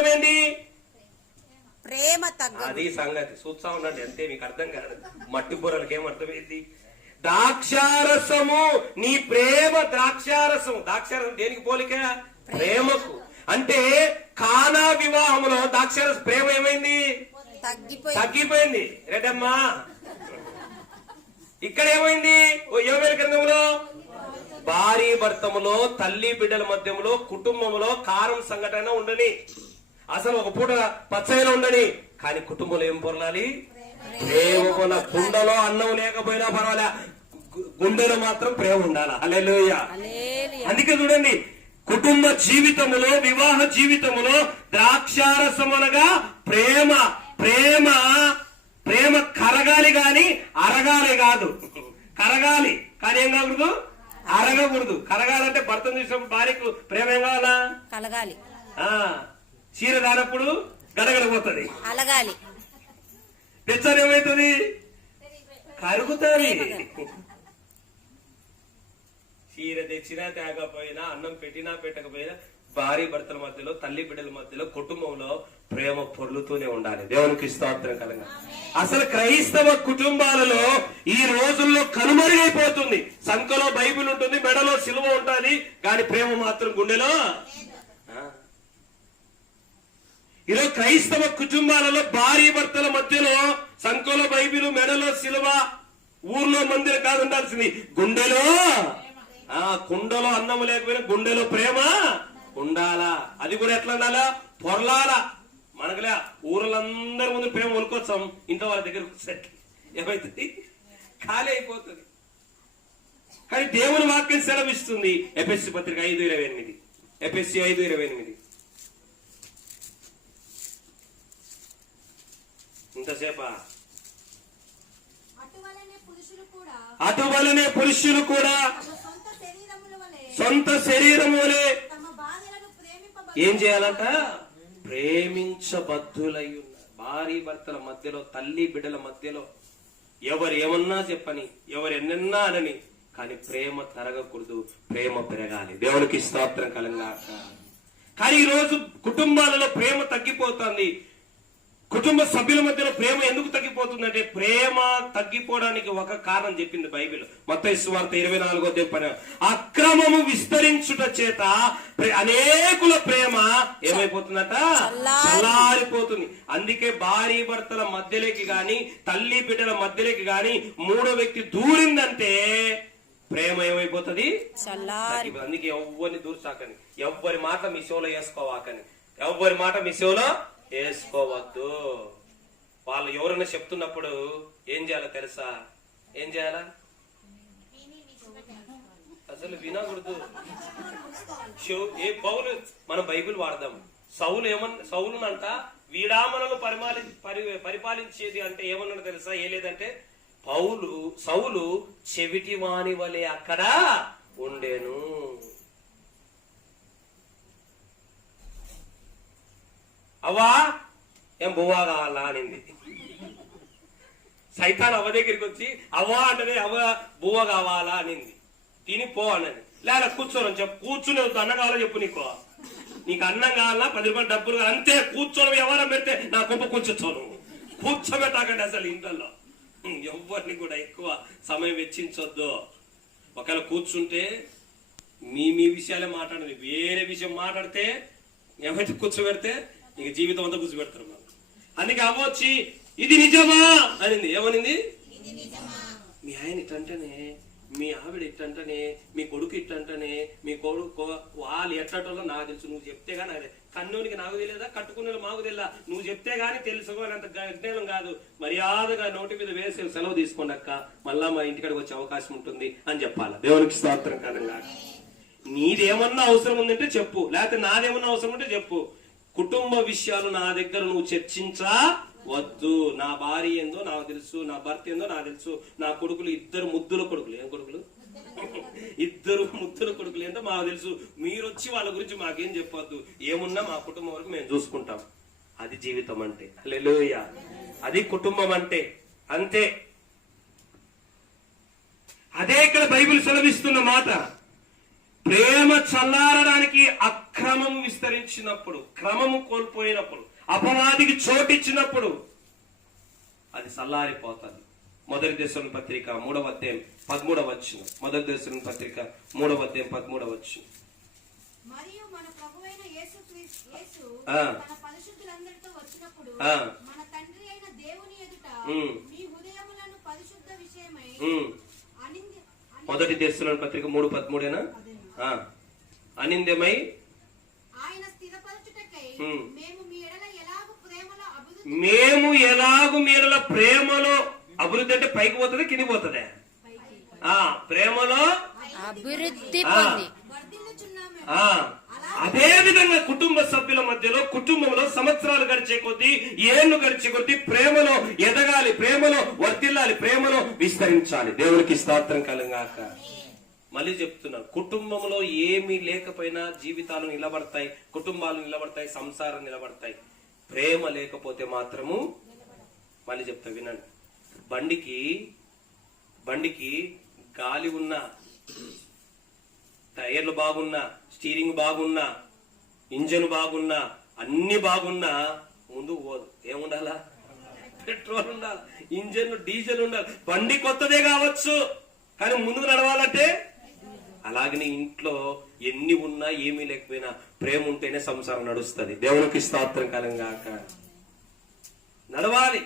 అర్థం ఏంటి ప్రేమ అది సంగతి. చూస్తా ఉండండి అంతే మీకు అర్థం కాదు. మట్టి బుర్రలకి ఏం అర్థమైంది? ద్రాక్షారసము నీ ప్రేమ ద్రాక్షారసం ద్రాక్షారసం దేనికి పోలిక? ప్రేమకు. అంటే కానా వివాహంలో ద్రాక్షారసం ప్రేమ ఏమైంది? తగ్గిపోయి తగ్గిపోయింది. రెడ్డమ్మా ఇక్కడ ఏమైంది? ఓ యోవేల గ్రంథంలో భారీ భర్తములో తల్లి బిడ్డల మధ్యములో కుటుంబంలో కారం సంఘటన ఉండని. అసలు ఒక పూట పచ్చయిన ఉండని. కానీ కుటుంబంలో ఏం పొరలాలి? ప్రేమ పొల కుండలో అన్నం లేకపోయినా పర్వాలే. గు- గుండెలో మాత్రం ప్రేమ ఉండాలి. అలెలుయ. అందుకే చూడండి కుటుంబ జీవితములో వివాహ జీవితములో ద్రాక్షారసం అనగా ప్రేమ. ప్రేమ ప్రేమ కరగాలి గాని అరగాలి కాదు. కరగాలి. కానీ ఏం కాకూడదు? అరగకూడదు. కరగాలంటే భర్తను చూసినప్పుడు భార్యకు ప్రేమ ఏం కావాలా? కలగాలి. ఆ. చీర దానప్పుడు గడగడపోతుంది అలగాలి. ఏమవుతుంది కరుగుతుంది చీర తెచ్చినా తేకపోయినా అన్నం పెట్టినా పెట్టకపోయినా భార్య భర్తల మధ్యలో తల్లి బిడ్డల మధ్యలో కుటుంబంలో ప్రేమ పొర్లుతూనే ఉండాలి. దేవునికి స్తోత్రం కలగా అసలు క్రైస్తవ కుటుంబాలలో ఈ రోజుల్లో కనుమరుగైపోతుంది. సంఖలో బైబిల్ ఉంటుంది మెడలో సిలువ ఉంటుంది కానీ ప్రేమ మాత్రం గుండెలో. ఈరోజు క్రైస్తవ కుటుంబాలలో భార్య భర్తల మధ్యలో సంఖలో బైబిలు మెడలో సిలువ ఊర్లో మందిరం కాదు ఉండాల్సింది. గుండెలో? ఆ కుండలో అన్నం లేకపోయినా గుండెలో ప్రేమ ఉండాలా? అది కూడా ఎట్లా ఉండాలా? పొరలాలా. మనకులే ఊర్లందరి ముందు ప్రేమ కొనుక్కొచ్చాం ఇంట్లో వాళ్ళ దగ్గర కూర్చోట్లు ఏమైతుంది? ఖాళీ అయిపోతుంది. కానీ దేవుని వాక్యం సెలవిస్తుంది. ఎపిఎస్సి పత్రిక ఐదు ఇరవై ఎనిమిది. ఎపిఎస్సి ఐదు ఇరవై ఎనిమిది. ఇంతసేపా అటువలనే పురుషులు కూడా సొంత శరీరం వలె ఏం చేయాలంట? ప్రేమించబద్ధులై ఉన్నారు భార్య భర్తల మధ్యలో తల్లి బిడ్డల మధ్యలో ఎవరు ఏమన్నా చెప్పని ఎవరు ఎన్నెన్నా అనని కానీ ప్రేమ తరగకూడదు ప్రేమ పెరగాలి. దేవునికి స్తోత్రం కలంగాక. కానీ ఈ రోజు కుటుంబాలలో ప్రేమ తగ్గిపోతుంది. కుటుంబ సభ్యుల మధ్యలో ప్రేమ ఎందుకు తగ్గిపోతుందంటే ప్రేమ తగ్గిపోవడానికి ఒక కారణం చెప్పింది బైబిల్. మొత్తం సువార్త ఇరవై నాలుగో చెప్పిన అక్రమము విస్తరించుట చేత అనేకుల ప్రేమ ఏమైపోతుందట? చల్లారి- చల్లారిపోతుంది. అందుకే భార్య భర్తల మధ్యలోకి గాని తల్లి బిడ్డల మధ్యలోకి గాని మూడో వ్యక్తి దూరిందంటే ప్రేమ ఏమైపోతుంది. అందుకే ఎవ్వరిని దూర్చాకని. ఎవ్వరి మాట మీ షోలో వేసుకోవాకని. ఎవ్వరి మాట మీ షోలో వేసుకోవద్దు. వాళ్ళు ఎవరైనా చెప్తున్నప్పుడు ఏం చేయాలో తెలుసా? ఏం చేయాలా? అసలు వినకూడదు. ఏ పౌలు మనం బైబిల్ వాడదాం. సౌలు ఏమన్నా సౌలునంట వీడామనలు పరిమాలి పరి పరిపాలించేది అంటే ఏమన్నాడు తెలుసా? ఏ లేదంటే పౌలు సౌలు చెవిటి వాణి వలె అక్కడ ఉండేను అవ్వా? ఏం బువ్వా కావాలా అనింది. సైతాన్ అవ్వ దగ్గరికి వచ్చి అవ్వా అంటే అవ్వ బువ్వ కావాలా అనింది. తిని పో అన్నది. లేదా కూర్చోను చెప్పు. కూర్చుని అన్నం కావాలో చెప్పు నీకు. నీకు అన్నం కావాలా పది రూపాయలు డబ్బులు అంతే. కూర్చోను ఎవరం పెడితే నా కుప్ప కూర్చోను. కూర్చోబెట్టాకండి అసలు ఇంట్లో. ఎవరిని కూడా ఎక్కువ సమయం వెచ్చించొద్దు. ఒకవేళ కూర్చుంటే మీ మీ విషయాలే మాట్లాడండి వేరే విషయం మాట్లాడితే ఎవరికి కూర్చోబెడితే ఇక జీవితం అంతా కూర్చోబెడతారు మనం అందుకే అవ్వొచ్చి ఇది నిజమా? అనింది. ఏమనింది? మీ ఆయన ఇట్లంటేనే మీ ఆవిడ ఇట్లంటనే మీ కొడుకు ఇట్లంటనే మీ కొడుకు వాళ్ళు ఎట్లటోళ్ళో నాకు తెలుసు. నువ్వు చెప్తే గానీ అదే. కన్నోనికి నాకు తెలియదా కట్టుకునే మాకు తెలియదా నువ్వు చెప్తే గానీ తెలుసుకోవాలంత జ్ఞానం కాదు. మర్యాదగా నోటి మీద వేసి సెలవు తీసుకోండి అక్క. మళ్ళా మా ఇంటికాడికి వచ్చే అవకాశం ఉంటుంది అని చెప్పాలి. దేవునికి స్తోత్రం కాదంగా నీదేమన్నా అవసరం ఉందంటే చెప్పు. లేకపోతే నాదేమన్నా అవసరం ఉంటే చెప్పు. కుటుంబ విషయాలు నా దగ్గర నువ్వు చర్చించా? వద్దు. నా భార్య ఏందో నాకు తెలుసు నా భర్త ఏందో నాకు తెలుసు. నా కొడుకులు ఇద్దరు ముద్దుల కొడుకులు. ఏం కొడుకులు? ఇద్దరు ముద్దుల కొడుకులు ఏంటో మాకు తెలుసు. మీరు వచ్చి వాళ్ళ గురించి మాకేం చెప్పొద్దు. ఏమున్నా మా కుటుంబం వరకు మేము చూసుకుంటాం. అది జీవితం అంటే. లెలోయ అది కుటుంబం అంటే. అంతే. అదే ఇక్కడ బైబిల్ సెలవిస్తున్న మాట. ప్రేమ చల్లారడానికి అక్రమము విస్తరించినప్పుడు క్రమము కోల్పోయినప్పుడు అపవాదికి చోటిచ్చినప్పుడు అది చల్లారిపోతుంది మొదటి దేశం పత్రిక మూడవ అధ్యాయం పదమూడవ వచ్చిన మొదటి దేశం పత్రిక మూడవ అధ్యాయం పదమూడవ వచ్చిన మొదటి దేశంలో పత్రిక మూడు పదమూడేనా? ఆ. మేము ఎలాగూ ప్రేమలో అభివృద్ధి మేము ఎలాగు మీరల ప్రేమలో అభివృద్ధి అంటే పైకి పోతుంది కింది పోతుంది? ఆ ప్రేమలో అభివృద్ధి అదే విధంగా కుటుంబ సభ్యుల మధ్యలో కుటుంబంలో సంవత్సరాలు గడిచే కొద్దీ ఏళ్ళు గడిచే కొద్దీ ప్రేమలో ఎదగాలి ప్రేమలో వర్తిల్లాలి ప్రేమలో విస్తరించాలి. దేవునికి స్తోత్రం కలంగాక. మళ్ళీ చెప్తున్నాను. కుటుంబంలో ఏమీ లేకపోయినా జీవితాలు నిలబడతాయి కుటుంబాలు నిలబడతాయి సంసారం నిలబడతాయి. ప్రేమ లేకపోతే మాత్రము మళ్ళీ చెప్తా వినండి. బండికి బండికి గాలి ఉన్న టైర్లు బాగున్నా స్టీరింగ్ బాగున్నా ఇంజన్ బాగున్నా అన్ని బాగున్నా ముందుకు పోదు. ఏముండాలా? పెట్రోల్ ఉండాలి ఇంజన్ డీజిల్ ఉండాలి. బండి కొత్తదే కావచ్చు కానీ ముందుకు నడవాలంటే అలాగనే ఇంట్లో ఎన్ని ఉన్నా ఏమీ లేకపోయినా ప్రేమ ఉంటేనే సంసారం నడుస్తుంది. దేవునికి స్తోత్రం కలంగాక నడవాలి.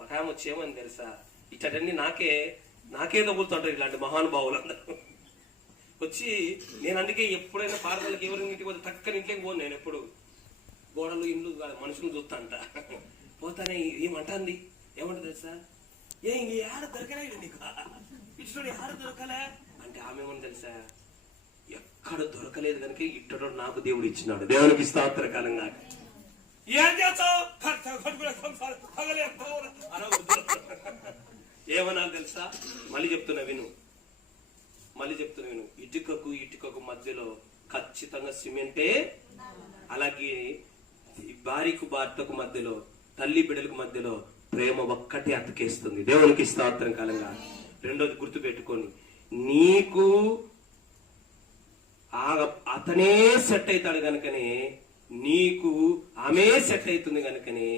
ఒక ఆమె వచ్చేమని తెలుసా? ఇచ్చటన్ని నాకే నాకే తగులుతుంటారు ఇలాంటి మహానుభావులందరూ. వచ్చి నేను అందుకే ఎప్పుడైనా పార్దలకి ఎవరి ఇంటికి పోతే తక్కని ఇంట్లోకి పోను నేను ఎప్పుడు. గోడలు ఇండ్లు మనుషులు చూస్తా అంట. పోతానే ఏమంటుంది? ఏమంటుంది తెలుసా? ఏ ఇంక ఏడ దొరకలే నీకు? ఇచ్చిన ఏడ దొరకలే. అంటే ఆమె ఏమని తెలుసా? ఎక్కడ దొరకలేదు కనుక ఇట్టడు నాకు దేవుడు ఇచ్చినాడు. దేవునికి స్తోత్ర కాలం నాకు ఏం చేస్తావు? ఏమన్నా తెలుసా? మళ్ళీ చెప్తున్నా విను. మళ్ళీ చెప్తున్నా విను. ఇటుకకు ఇటుకకు మధ్యలో ఖచ్చితంగా సిమెంటే అలాగే భార్యకు భర్తకు మధ్యలో తల్లి బిడ్డలకు మధ్యలో ప్రేమ ఒక్కటే అతికేస్తుంది. దేవునికి స్తోత్రం కాలంగా. రెండోది గుర్తు పెట్టుకొని నీకు ఆ అతనే సెట్ అవుతాడు కనుకనే నీకు ఆమె సెట్ అవుతుంది కనుకనే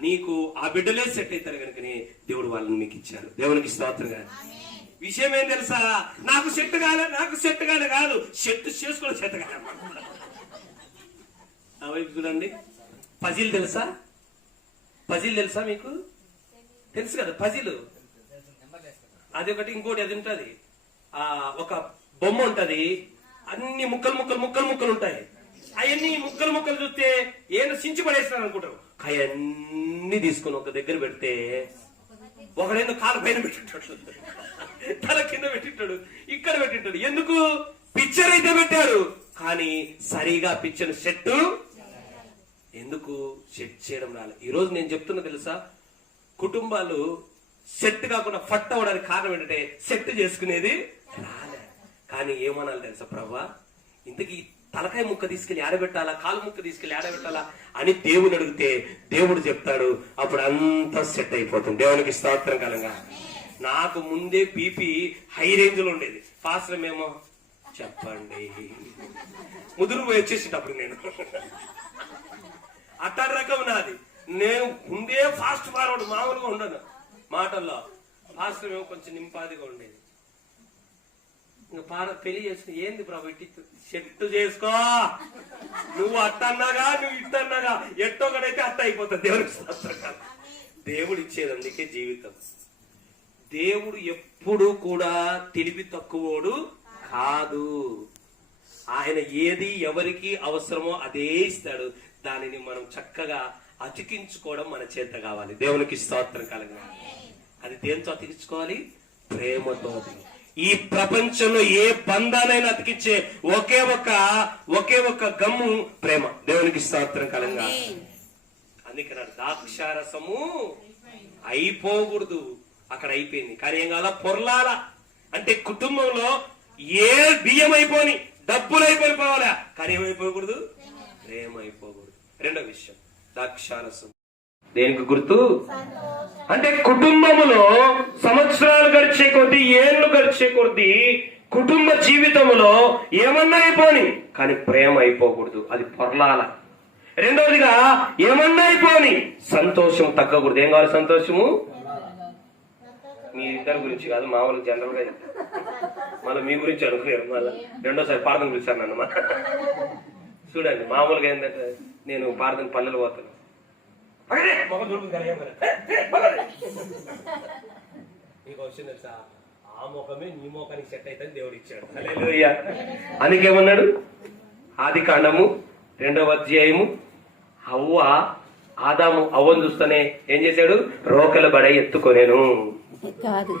నీకు ఆ బిడ్డలే సెట్ అవుతారు కనుకనే దేవుడు వాళ్ళని మీకు ఇచ్చారు. దేవునికి స్తోత్రంగా విషయం ఏం తెలుసా? నాకు సెట్ కాలే నాకు సెట్ కాలే కాదు. సెట్ చేసుకోవడం సెట్ కాలే ఆ వైపు చూడండి. పజిల్ తెలుసా? పజిల్ తెలుసా మీకు? తెలుసు కదా పజిల్. అది ఒకటి ఇంకోటి అది ఉంటుంది. ఆ ఒక బొమ్మ ఉంటది. అన్ని ముక్కలు ముక్కలు ముక్కలు ముక్కలు ఉంటాయి. అవన్నీ ముక్కలు ముక్కలు చూస్తే ఏదో సించి పడేస్తాను అనుకుంటారు. అవన్నీ తీసుకొని ఒక దగ్గర పెడితే ఒకడేందో కాలు పైన పెట్టింటాడు. తల కింద పెట్టింటాడు. ఇక్కడ పెట్టింటాడు. ఎందుకు? పిక్చర్ అయితే పెట్టారు కానీ సరిగా పిక్చర్ సెట్ ఎందుకు? సెట్ చేయడం రాలేదు ఈరోజు నేను చెప్తున్నా తెలుసా? కుటుంబాలు సెట్ కాకుండా ఫట్ అవడానికి కారణం ఏంటంటే సెట్ చేసుకునేది రాలే. కానీ ఏమనాలి తెలుసా ప్రభా? ఇంతకీ తలకాయ ముక్క తీసుకెళ్ళి ఆడబెట్టాలా? కాలు ముక్క తీసుకెళ్ళి ఆడబెట్టాలా? అని దేవుని అడిగితే దేవుడు చెప్తాడు. అప్పుడు అంతా సెట్ అయిపోతుంది. దేవునికి స్తోత్రం కలంగా. నాకు ముందే బీపీ హై రేంజ్లో ఉండేది. ఫాస్ట్ ఏమో చెప్పండి. ముదురు పోయి వచ్చేసేటప్పుడు నేను. అట్ట రకం నాది. నేను ముందే ఫాస్ట్ ఫార్వర్డ్ మామూలుగా ఉండను. మాటల్లో ఫాస్ట్ కొంచెం నింపాదిగా ఉండేది. ఇంకా పార పెళ్ళి చేసుకుని ఏంది ప్రభు ఇట్టి చెట్టు చేసుకో? నువ్వు అట్టన్నాగా నువ్వు ఇట్టన్నాగా ఎట్టొకడైతే అట్ట అయిపోతుంది దేవుడికి కాదు. దేవుడు ఇచ్చేది అందుకే జీవితం. దేవుడు ఎప్పుడు కూడా తెలివి తక్కువోడు కాదు. ఆయన ఏది ఎవరికి అవసరమో అదే ఇస్తాడు. దానిని మనం చక్కగా అతికించుకోవడం మన చేత కావాలి. దేవునికి స్తోత్రం కలగాలి అది దేంతో అతికించుకోవాలి? ప్రేమతో. ఈ ప్రపంచంలో ఏ బంధానైనా అతికించే ఒకే ఒక ఒకే ఒక గమ్ము ప్రేమ. దేవునికి స్తోత్రం కలంగా అందుకే నా ద్రాక్షారసము అయిపోకూడదు. అక్కడ అయిపోయింది. కానీ ఏం కావాలా? పొరలాల. అంటే కుటుంబంలో ఏ బియ్యం అయిపోని డబ్బులు అయిపోయి పోవాలా? కానీ ఏమైపోకూడదు? ప్రేమ అయిపోకూడదు. రెండో విషయం. ద్రాక్షారసం దేనికి గుర్తు? అంటే కుటుంబములో సంవత్సరాలు గడిచే కొద్దీ ఏళ్ళు గడిచే కొద్దీ కుటుంబ జీవితంలో ఏమన్నా అయిపోని. కానీ ప్రేమ అయిపోకూడదు. అది పొరలాల. రెండవదిగా ఏమన్నా అయిపోని. సంతోషం తగ్గకూడదు. ఏం కావాలి సంతోషము? మీ ఇద్దరి గురించి కాదు మామూలు జనరల్గా. మళ్ళీ మీ గురించి అనుకున్నారు మళ్ళీ. రెండోసారి పార్థన పిలిచాను నన్ను. చూడండి మామూలుగా ఏంటంటే నేను పార్థన పల్లెలు పోతాను. నీకు వచ్చింది తెలుసా? ఆ ముఖమే నీ ముఖానికి సెట్ అయితే దేవుడు ఇచ్చాడు. అందుకేమన్నాడు ఆది కాండము రెండవ అధ్యాయము. అవ్వ ఆదాము అవ్వను చూస్తేనే ఏం చేశాడు? రోకల బడ ఎత్తుకొనేను. కాదు.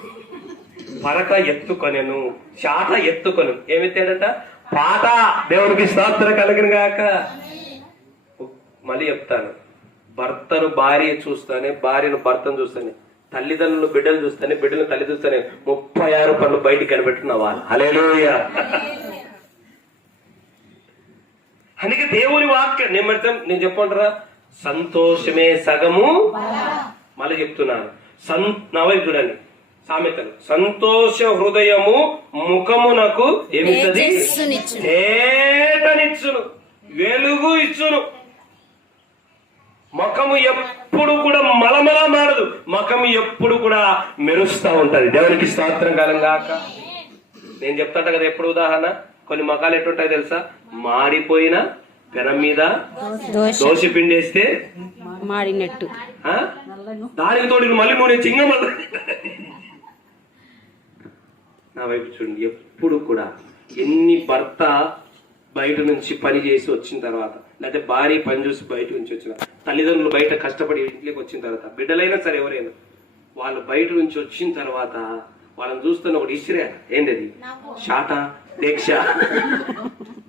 పరక ఎత్తుకొనెను. చాట ఎత్తుకొను. ఏమెత్తాడట పాట దేవునికి స్తోత్ర కలిగిన గాక. మళ్ళీ చెప్తాను. భర్తను భార్య చూస్తానే భార్యను భర్తను చూస్తానే తల్లిదండ్రులు బిడ్డలు చూస్తానే బిడ్డలు తల్లి చూస్తానే ముప్పై ఆరు పనులు బయటికి కనిపెట్టిన వాళ్ళు. హలేలుయా అందుకే దేవుని వాక్యం నేను పెడతాం నేను చెప్పంటారా సంతోషమే సగము. మళ్ళీ చెప్తున్నాను. సం నా వైపు చూడండి. సామెతలు. సంతోష హృదయము ముఖమునకు ఏమిటది? వెలుగు ఇచ్చును. ముఖము ఎప్పుడు కూడా మలమల మారదు. ముఖము ఎప్పుడు కూడా మెరుస్తా ఉంటది. దేవునికి స్తోత్రం కాలం కాక నేను చెప్తాట కదా ఎప్పుడు ఉదాహరణ? కొన్ని ముఖాలు ఎట్టుంటాయి తెలుసా? మాడిపోయిన పెనం మీద దోశ పిండేస్తే మాడినట్టు? దానికి తోడు మళ్ళీ నూనె చింగ మళ్ళీ నా వైపు చూడండి. ఎప్పుడు కూడా ఎన్ని భర్త బయట నుంచి పని చేసి వచ్చిన తర్వాత లేకపోతే భార్య పని చూసి బయట నుంచి వచ్చిన తల్లిదండ్రులు బయట కష్టపడి ఇంట్లోకి వచ్చిన తర్వాత బిడ్డలైనా సరే ఎవరైనా వాళ్ళు బయట నుంచి వచ్చిన తర్వాత వాళ్ళని చూస్తున్న ఒకటి ఇసిరే ఏంది అది షాట? దీక్ష?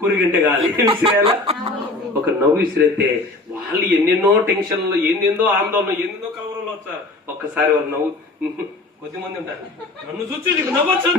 కురిగింటే కాదు ఏం ఒక నవ్వు విసిరేస్తే వాళ్ళు ఎన్నెన్నో టెన్షన్లు ఎన్నెన్నో ఆందోళన ఎన్నెన్నో కవరంలో వచ్చారు. ఒక్కసారి వాళ్ళు నవ్వు కొద్దిమంది ఉంటారు. నన్ను చూసి నీకు నవ్వచ్చు